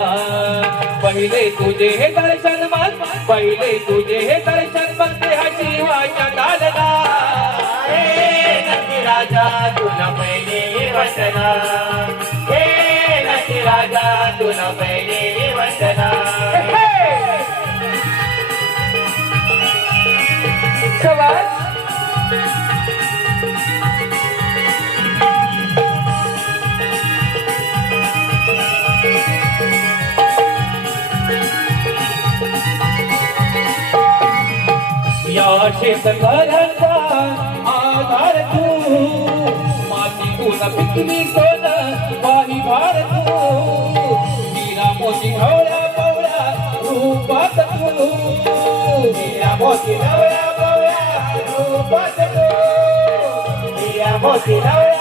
पहिले तुझे हे दर्शन मग पहिले तुझे हे दर्शन मग देहाची वाचा घालना हे नटी राजा तुला पहिले वंदना हे नटी राजा तुला पहिले वंदना शाबास या शेतकऱ्यांचा आधार तू माती गुण पिकवी सोन वाही भार तू मीरा मोती घवळ्या पवळ्या रूपात तू मीरा मोती नवऱ्या बावळ्या रूपात तू मीरा मोती नवऱ्या